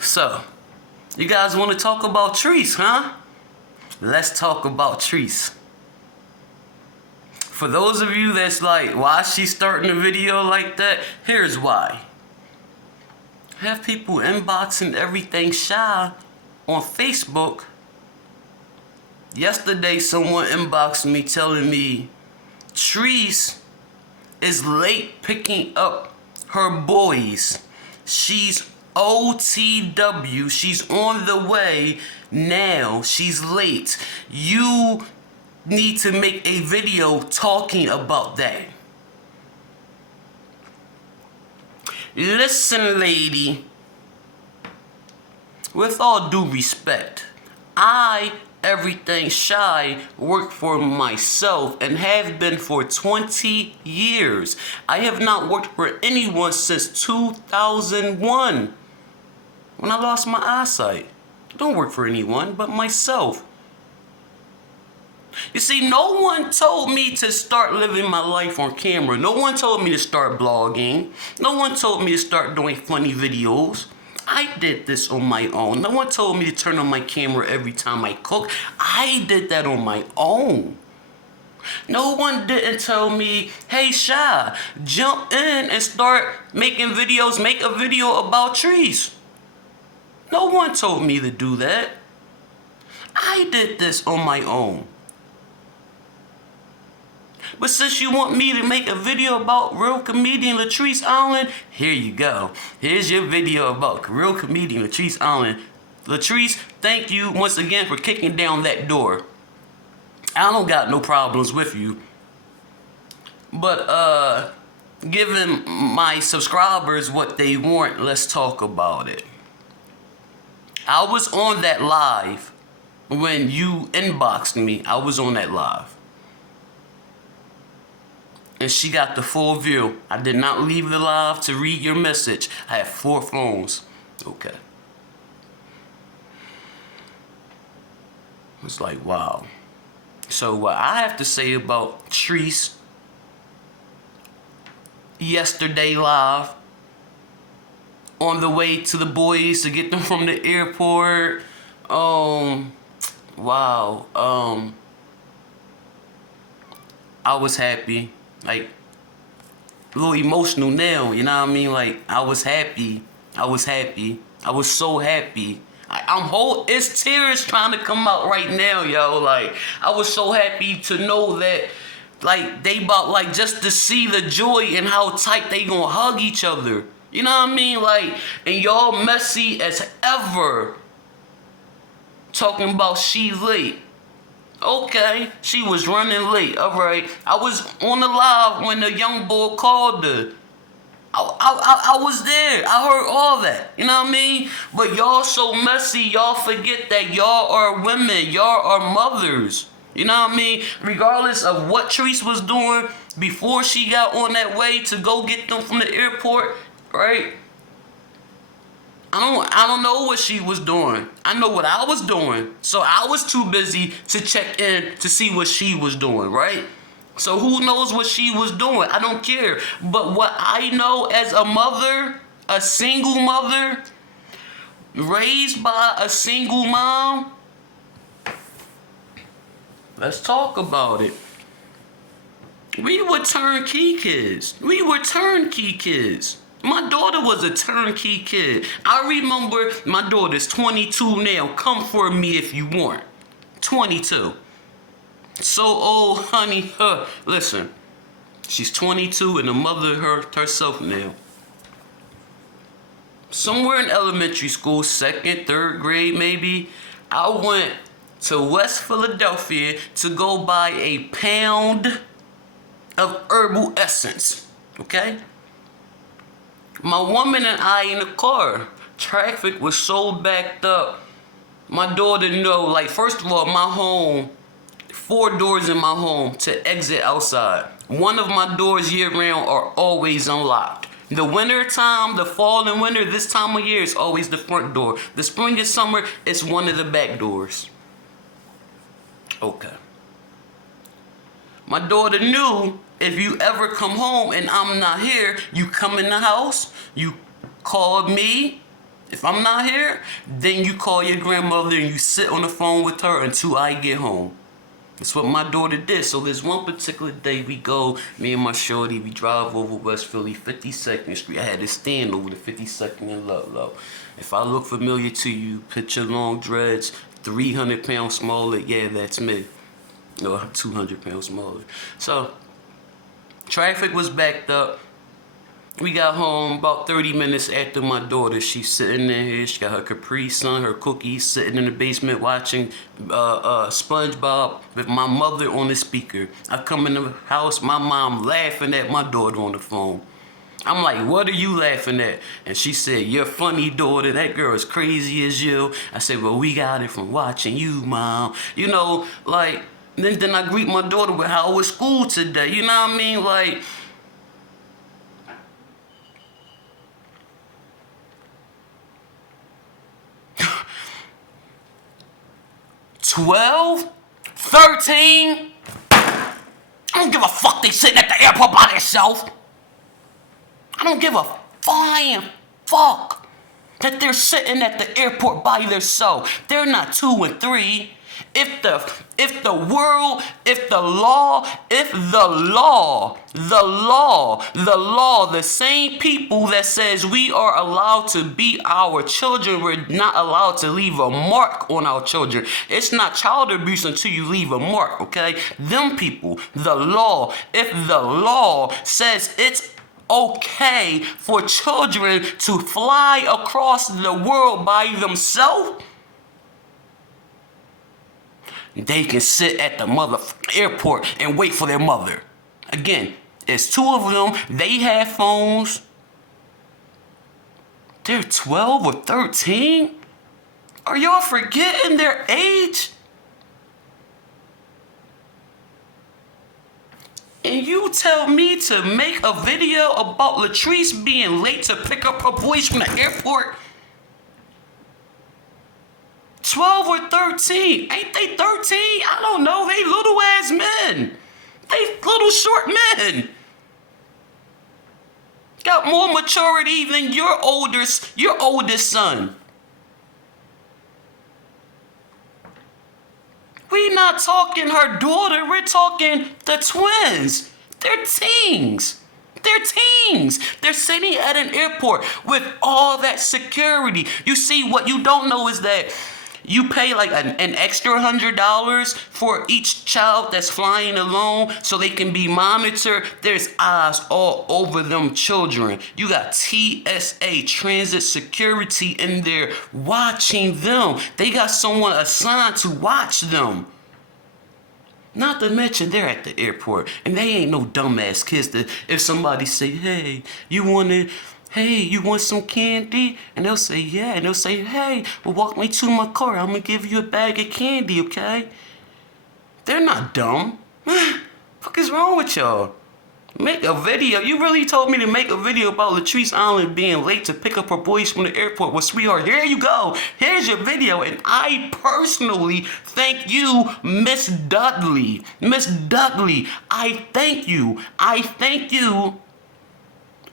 So, you guys want to talk about Latrese, huh? Let's talk about Latrese. For those of you that's like, why is she starting a video like that? Here's why. Have people inboxing everything shy on Facebook. Yesterday, someone inboxed me telling me Latrese is late picking up her boys. She's OTW. She's on the way now. She's late. You need to make a video talking about that. Listen, lady. With all due respect, everything shy, work for myself and have been for 20 years. I have not worked for anyone since 2001 when I lost my eyesight. Don't work for anyone but myself. You see, no one told me to start living my life on camera. No one told me to start blogging. No one told me to start doing funny videos. I did this on my own. No one told me to turn on my camera every time I cook. I did that on my own. No one didn't tell me, hey Shy, jump in and start making videos, make a video about Latrese. No one told me to do that. I did this on my own. But since you want me to make a video about real comedian Latrese Allen, here you go. Here's your video about real comedian Latrese Allen. Latrese, thank you once again for kicking down that door. I don't got no problems with you. But giving my subscribers what they want, let's talk about it. I was on that live when you inboxed me. I was on that live. And she got the full view. I did not leave the live to read your message. I have 4 phones. Okay. It's like, wow. So what I have to say about Latrese yesterday live on the way to the boys to get them from the airport. Wow. I was happy. Like, a little emotional now, you know what I mean? Like, I was happy. I was so happy. It's tears trying to come out right now, yo. Like, I was so happy to know that, like, they about, like, just to see the joy and how tight they gonna hug each other. You know what I mean? Like, and y'all messy as ever talking about she late. Okay, she was running late. All right, I was on the live when the young boy called her. I was there. I heard all that. You know what I mean? But y'all so messy, y'all forget that y'all are women. Y'all are mothers. You know what I mean? Regardless of what Latrese was doing before she got on that way to go get them from the airport, right? I don't know what she was doing. I know what I was doing. So I was too busy to check in to see what she was doing, right? So who knows what she was doing? I don't care. But what I know as a mother, a single mother, raised by a single mom, let's talk about it. We were turnkey kids. My daughter was a turnkey kid. I remember my daughter's 22 now. Come for me if you want. 22. So old, honey. Listen, she's 22 and a mother herself now. Somewhere in elementary school, 2nd, 3rd grade maybe, I went to West Philadelphia to go buy a pound of herbal essence. Okay? My woman and I in the car. Traffic was so backed up. My daughter know, like, first of all, my home, 4 doors in my home to exit outside. One of my doors year round are always unlocked. The winter time, the fall and winter, this time of year is always the front door. The spring and summer, it's one of the back doors. Okay. My daughter knew if you ever come home and I'm not here, you come in the house, you call me, If I'm not here, then you call your grandmother and you sit on the phone with her until I get home. That's what my daughter did. So there's one particular day we go, me and my shorty, we drive over West Philly, 52nd Street. I had this stand over the 52nd and Ludlow. If I look familiar to you, picture long dreads, 300 pounds smaller, yeah, that's me. No, 200 pounds smaller. So, traffic was backed up. We got home about 30 minutes after my daughter. She's sitting in here. She got her Capri Sun, her cookies, sitting in the basement watching SpongeBob with my mother on the speaker. I come in the house, my mom laughing at my daughter on the phone. I'm like, what are you laughing at? And she said, you're funny, daughter. That girl is crazy as you. I said, well, we got it from watching you, Mom. You know, like, then I greet my daughter with how was school today. You know what I mean? Like, 12, 13. I don't give a fuck they sitting at the airport by themselves. I don't give a flying fuck that they're sitting at the airport by themselves. They're not 2 and 3. If the law, the same people that says we are allowed to beat our children, we're not allowed to leave a mark on our children. It's not child abuse until you leave a mark, okay? Them people, the law, if the law says it's okay for children to fly across the world by themselves, they can sit at the airport and wait for their mother. Again, it's 2 of them. They have phones. They're 12 or 13? Are y'all forgetting their age? And you tell me to make a video about Latrese being late to pick up her boys from the airport? 12 or 13. Ain't they 13? I don't know. They little ass men. They little short men. Got more maturity than your oldest son. We not talking her daughter. We're talking the twins. They're teens. They're sitting at an airport with all that security. You see, what you don't know is that you pay like an extra $100 for each child that's flying alone so they can be monitored. There's eyes all over them children. You got TSA, transit security, in there watching them. They got someone assigned to watch them. Not to mention they're at the airport and they ain't no dumbass kids that if somebody say, hey, you want some candy? And they'll say, yeah. And they'll say, hey, well, walk me to my car. I'm going to give you a bag of candy, okay? They're not dumb. What fuck is wrong with y'all? Make a video. You really told me to make a video about Latrese Allen being late to pick up her boys from the airport. Well, sweetheart, here you go. Here's your video. And I personally thank you, Miss Dudley. Miss Dudley, I thank you.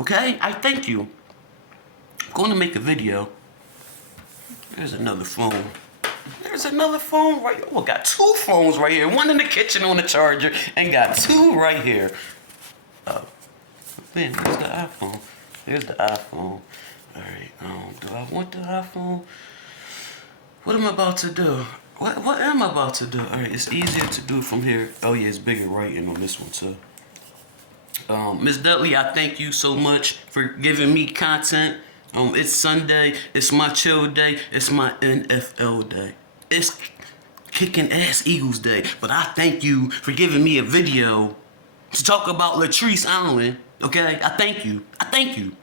Okay? I thank you. I'm going to make a video. There's another phone. There's another phone right here. Oh, I got 2 phones right here. One in the kitchen on the charger and got 2 right here. Oh, man, there's the iPhone. There's the iPhone. All right, do I want the iPhone? What am I about to do? What am I about to do? All right, it's easier to do from here. Oh, yeah, it's bigger writing on this one, too. Ms. Dudley, I thank you so much for giving me content. It's Sunday. It's my chill day. It's my NFL day. It's kicking ass Eagles day. But I thank you for giving me a video to talk about Latrese Allen, okay? I thank you,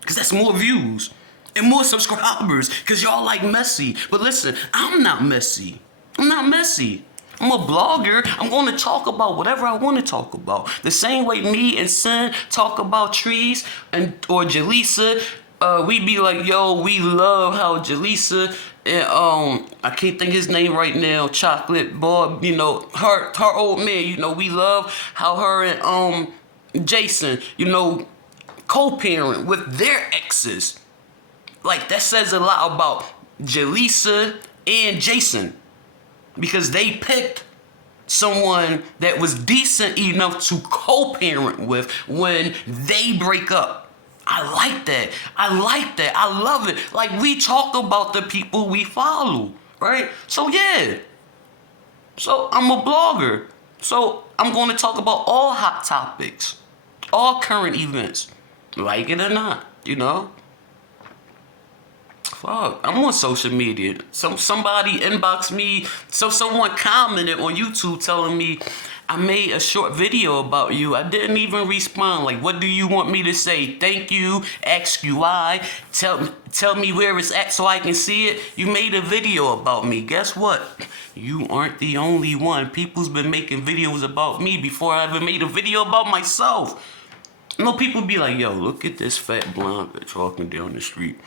because that's more views and more subscribers, because y'all like messy. But listen, I'm not messy. I'm a blogger. I'm going to talk about whatever I want to talk about. The same way me and Sin talk about trees or Jaleesa. We be like, yo, we love how Jaleesa and I can't think his name right now, Chocolate Bob, you know, her old man, you know, we love how her and Jason, you know, co-parent with their exes. Like, that says a lot about Jaleesa and Jason, because they picked someone that was decent enough to co-parent with when they break up. I like that. I like that. I love it. Like, we talk about the people we follow, right? So yeah. So I'm a blogger. So I'm going to talk about all hot topics, all current events, like it or not, you know? Fuck, I'm on social media. Somebody inboxed me, so someone commented on YouTube telling me I made a short video about you. I didn't even respond. Like, what do you want me to say? Thank you, ask you why, tell me where it's at so I can see it. You made a video about me. Guess what? You aren't the only one. People's been making videos about me before I ever made a video about myself. You know, people be like, yo, look at this fat blonde bitch walking down the street.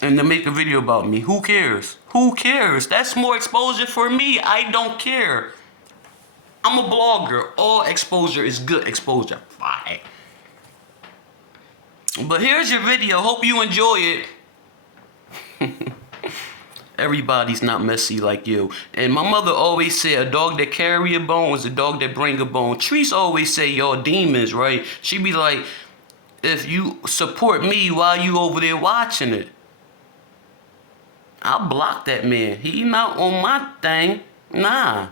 And to make a video about me. Who cares? Who cares? That's more exposure for me. I don't care. I'm a blogger. All exposure is good exposure. Bye. But here's your video. Hope you enjoy it. Everybody's not messy like you. And my mother always said a dog that carry a bone is a dog that bring a bone. Treese always say y'all demons, right? She be like, if you support me, why you over there watching it? I'll block that man. He not on my thing. Nah.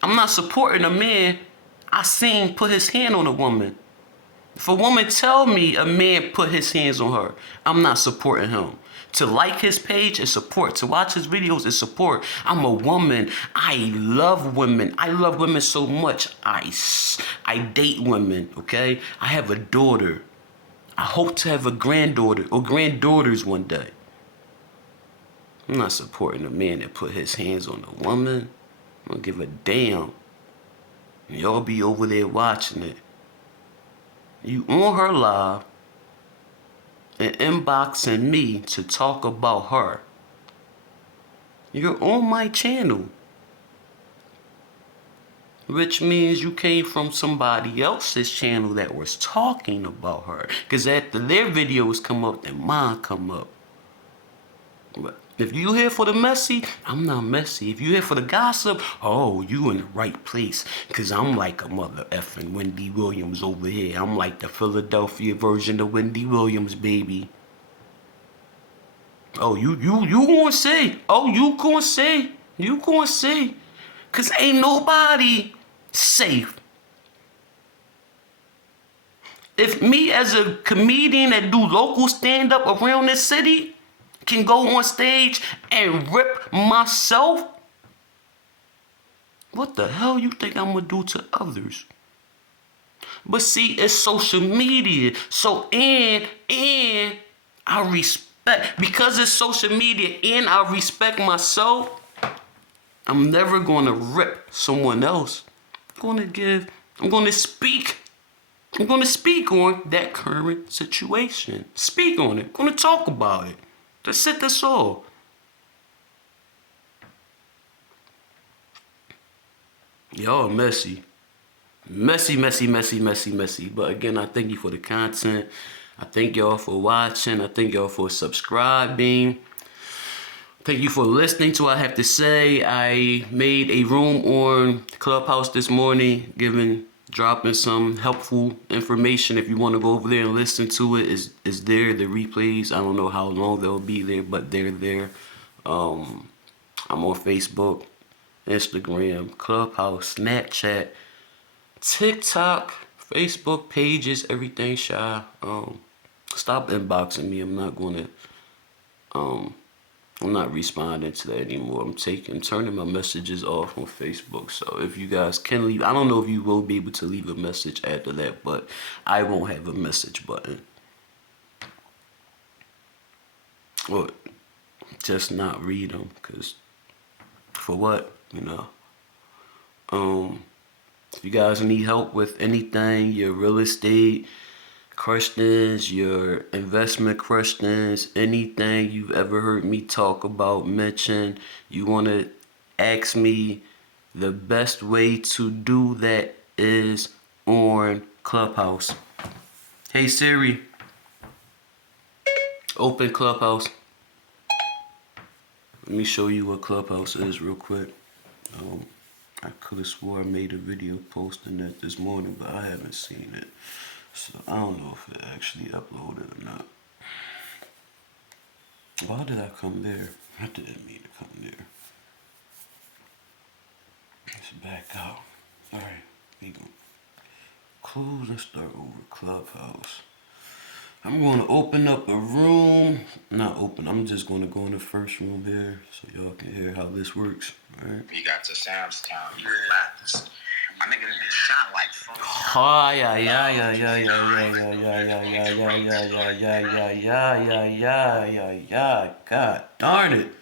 I'm not supporting a man I seen put his hand on a woman. If a woman tell me a man put his hands on her, I'm not supporting him. To like his page is support. To watch his videos is support. I'm a woman. I love women. I love women so much. I date women, okay? I have a daughter. I hope to have a granddaughter or granddaughters one day. I'm not supporting a man that put his hands on a woman. I don't give a damn. Y'all be over there watching it. You on her live and inboxing me to talk about her. You're on my channel. Which means you came from somebody else's channel that was talking about her. Because after their videos come up, then mine come up. But if you here for the messy, I'm not messy. If you here for the gossip, oh, you in the right place. Because I'm like a mother effing Wendy Williams over here. I'm like the Philadelphia version of Wendy Williams, baby. Oh, you gonna say. Oh, you gonna say. You gonna say. Because ain't nobody safe. If me as a comedian that do local stand-up around this city can go on stage and rip myself, what the hell you think I'm gonna do to others? But see, it's social media. So, and I respect, because it's social media and I respect myself, I'm never gonna rip someone else. I'm gonna speak on that current situation. Speak on it. I'm gonna talk about it. That's it, that's all. Y'all messy. Messy. But again, I thank you for the content. I thank y'all for watching. I thank y'all for subscribing. Thank you for listening to what I have to say. I made a room on Clubhouse this morning, dropping some helpful information. If you want to go over there and listen to it, is there. The replays, I don't know how long they'll be there, but they're there. I'm on Facebook, Instagram, Clubhouse, Snapchat, TikTok, Facebook pages, everything shy. Stop inboxing me. I'm not responding to that anymore. I'm turning my messages off on Facebook. So if you guys can leave, I don't know if you will be able to leave a message after that, but I won't have a message button. Well, just not read them, because for what, you know? If you guys need help with anything, your real estate questions, your investment questions, anything you've ever heard me talk about, mention, you want to ask me, the best way to do that is on Clubhouse. Hey Siri, Open Clubhouse. Let me show you what Clubhouse is real quick. I could have swore I made a video posting that this morning, but I haven't seen it. So I don't know if it actually uploaded or not. Why did I come there? I didn't mean to come there. Let's back out. Alright, we gonna close and start over Clubhouse. I'm gonna open up a room. Not open, I'm just gonna go in the first room here so y'all can hear how this works. Alright. You got to Sam's Town, you relax. My nigga done been shot like fuck. God darn it.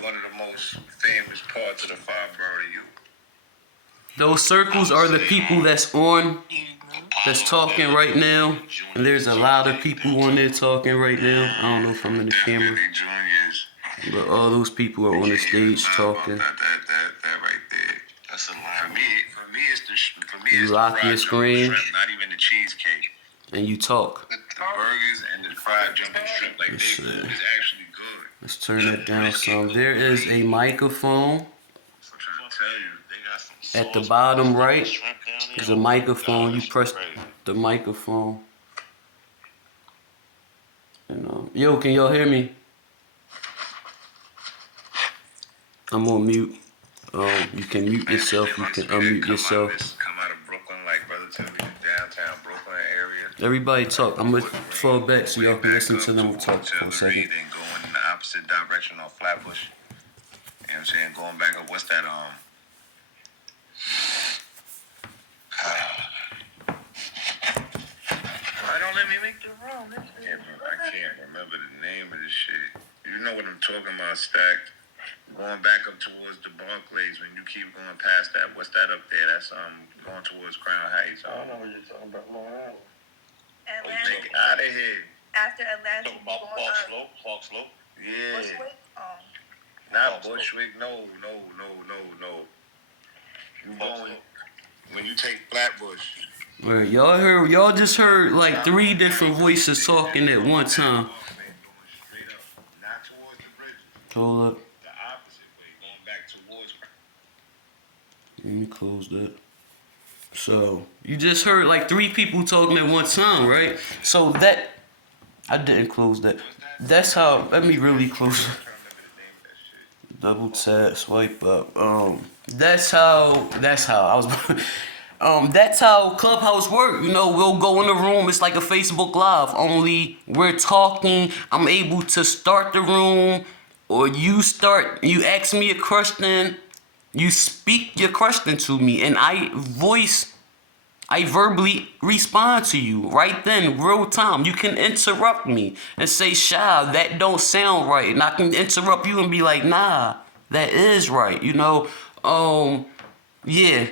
One of the most famous parts of the five borough of you. Those circles are the people that's talking right now. And there's a lot of people on there talking right now. I don't know if I'm in the camera. But all those people are on the stage talking. That right there. That's a lie. For me, it's You lock your screen. Not even the cheesecake. And you talk. The burgers and the fried jumping shrimp, like Let's they see. food is actually good. Let's turn that down some. There is a microphone. I'm trying to tell you, they got some At the bottom right, there's a microphone. You press the microphone. And, yo, can y'all hear me? I'm on mute. You can mute yourself. You can unmute yourself. Come out of Brooklyn, like relatively downtown Brooklyn area. Everybody talk. I'm gonna fall back so y'all can listen to them talk for a second. Then going in the opposite direction on Flatbush. You know what I'm saying? Going back up, what's that? Why don't let me make the wrong? I can't remember the name of this shit. You know what I'm talking about, Stack. Going back up towards the Barclays, when you keep going past that, what's that up there? That's going towards Crown Heights. I don't know what you're talking about. Long Island. Atlanta. Get out of here. After Atlanta, Talking about Clark Slope. Yeah. Bushwick? Not Bushwick. No. You going when you take Flatbush. Right, y'all just heard like 3 different voices talking at one time. Not towards the bridge. Hold up. The opposite way, going back towards. Let me close that. So, you just heard like 3 people talking at one time, right? So that, I didn't close that. That's how, let me really close it. Double tap, swipe up. That's how I was, that's how Clubhouse work. You know, we'll go in the room. It's like a Facebook Live. Only we're talking. I'm able to start the room, or you ask me a question. You speak your question to me, and I verbally respond to you right then, real time. You can interrupt me and say, "Sha, that don't sound right," and I can interrupt you and be like, "Nah, that is right." You know, yeah.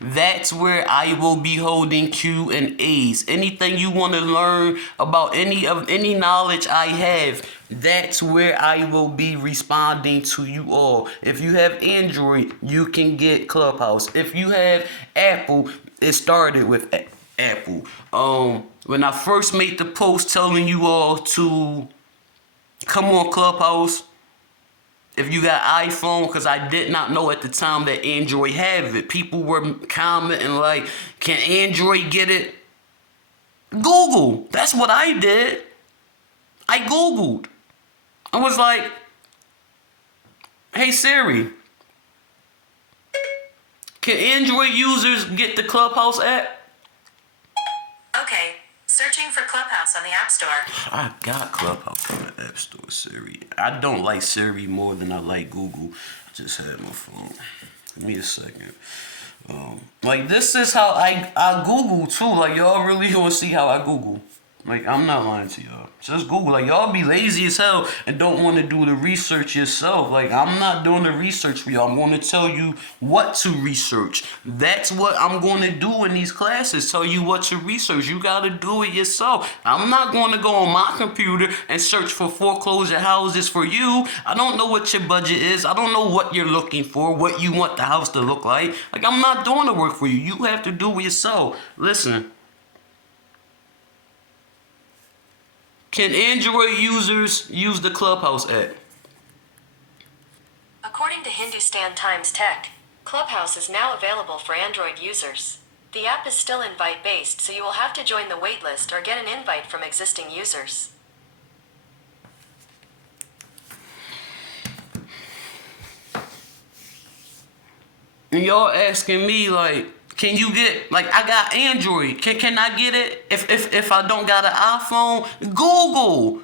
That's where I will be holding Q&As. Anything you want to learn about any knowledge I have, that's where I will be responding to you all. If you have Android, you can get Clubhouse. If you have Apple, it started with Apple. When I first made the post telling you all to come on Clubhouse, if you got iPhone, because I did not know at the time that Android have it. People were commenting like, can Android get it? Google. That's what I did. I Googled. I was like, hey Siri, can Android users get the Clubhouse app? Okay. Searching for Clubhouse on the App Store. I got Clubhouse on the App Store, Siri. I don't like Siri more than I like Google. I just had my phone. Give me a second. Like, this is how I Google, too. Like, y'all really want to see how I Google. Like, I'm not lying to y'all. Just Google. Like, y'all be lazy as hell and don't want to do the research yourself. Like, I'm not doing the research for y'all. I'm going to tell you what to research. That's what I'm going to do in these classes. Tell you what to research. You got to do it yourself. I'm not going to go on my computer and search for foreclosure houses for you. I don't know what your budget is. I don't know what you're looking for, what you want the house to look like. Like, I'm not doing the work for you. You have to do it yourself. Listen. Can Android users use the Clubhouse app? According to Hindustan Times Tech, Clubhouse is now available for Android users. The app is still invite-based, so you will have to join the waitlist or get an invite from existing users. And y'all asking me like, can you get, like, I got Android. Can I get it if I don't got an iPhone? Google.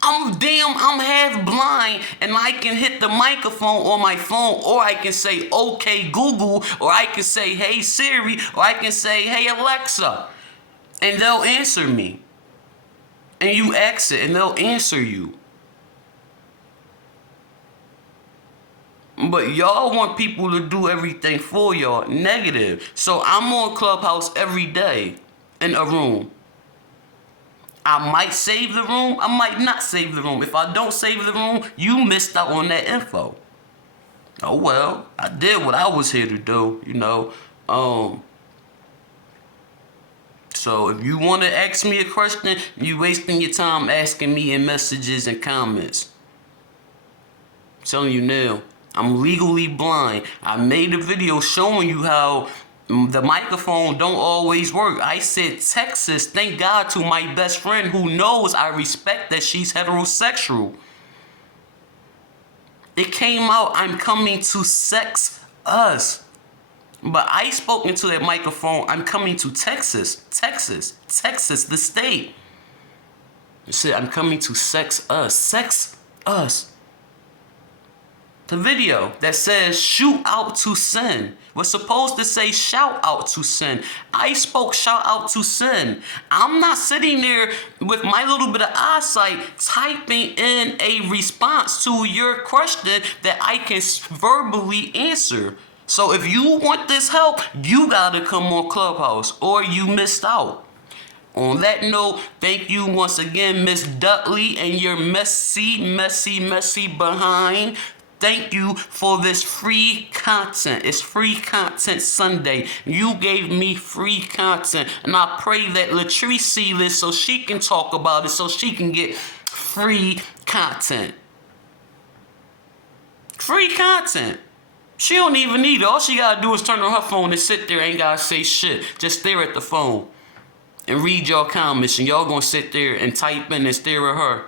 I'm half blind and I can hit the microphone on my phone, or I can say, okay, Google, or I can say, hey, Siri, or I can say, hey, Alexa, and they'll answer me. And you ask it and they'll answer you. But y'all want people to do everything for y'all. Negative. So I'm on Clubhouse every day in a room. I might save the room. I might not save the room. If I don't save the room, you missed out on that info. Oh well, I did what I was here to do, you know. So if you want to ask me a question, you wasting your time asking me in messages and comments. I'm telling you now, I'm legally blind. I made a video showing you how the microphone don't always work. I said Texas, thank God to my best friend who knows I respect that she's heterosexual. It came out, I'm coming to sex us. But I spoke into that microphone, I'm coming to Texas, the state. I said, I'm coming to sex us. The video that says shoot out to sin was supposed to say shout out to sin. I spoke shout out to sin. I'm not sitting there with my little bit of eyesight typing in a response to your question that I can verbally answer. So if you want this help, you gotta come on Clubhouse or you missed out. On that note, thank you once again, Miss Dudley, and your messy behind. Thank you for this free content. It's free content Sunday. You gave me free content. And I pray that Latrese see this so she can talk about it, so she can get free content. Free content. She don't even need it. All she gotta do is turn on her phone and sit there, ain't gotta say shit. Just stare at the phone and read y'all comments, and y'all gonna sit there and type in and stare at her.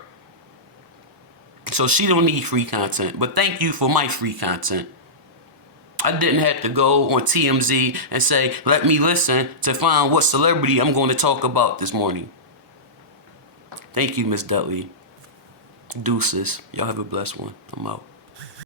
So she don't need free content. But thank you for my free content. I didn't have to go on TMZ and say, let me listen to find what celebrity I'm going to talk about this morning. Thank you, Miss Dudley. Deuces. Y'all have a blessed one. I'm out.